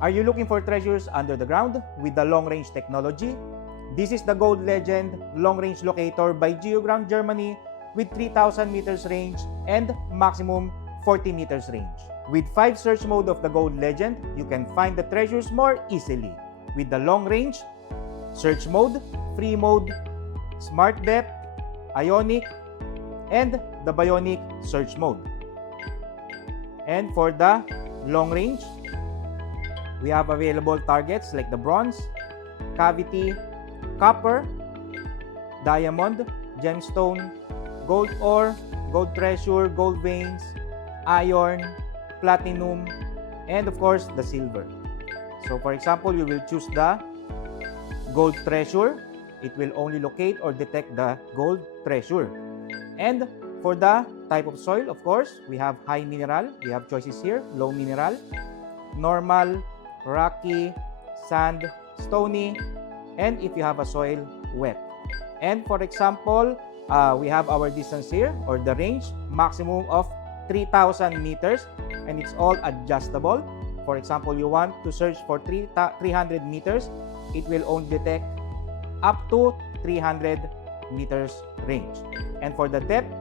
Are you looking for treasures under the ground with the long-range technology? This is the Gold Legend Long-Range Locator by GeoGround Germany with 3,000 meters range and maximum 40 meters range. With 5 search mode of the Gold Legend, you can find the treasures more easily. With the long range, search mode, free mode, smart depth, ionic, and the bionic search mode. And for the long range, we have available targets like the bronze, cavity, copper, diamond, gemstone, gold ore, gold treasure, gold veins, iron, platinum, and of course the silver. So for example, you will choose the gold treasure. It will only locate or detect the gold treasure. And for the type of soil, of course, we have high mineral. We have choices here: low mineral, normal, rocky, sand, stony, and if you have a soil, wet. And for example, we have our distance here, or the range, maximum of 3,000 meters, and it's all adjustable. For example, you want to search for 300 meters, it will only detect up to 300 meters range. And for the depth,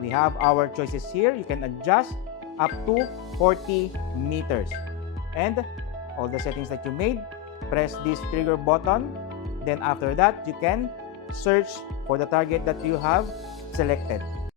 we have our choices here. You can adjust up to 40 meters. And all the settings that you made, press this trigger button. Then after that, you can search for the target that you have selected.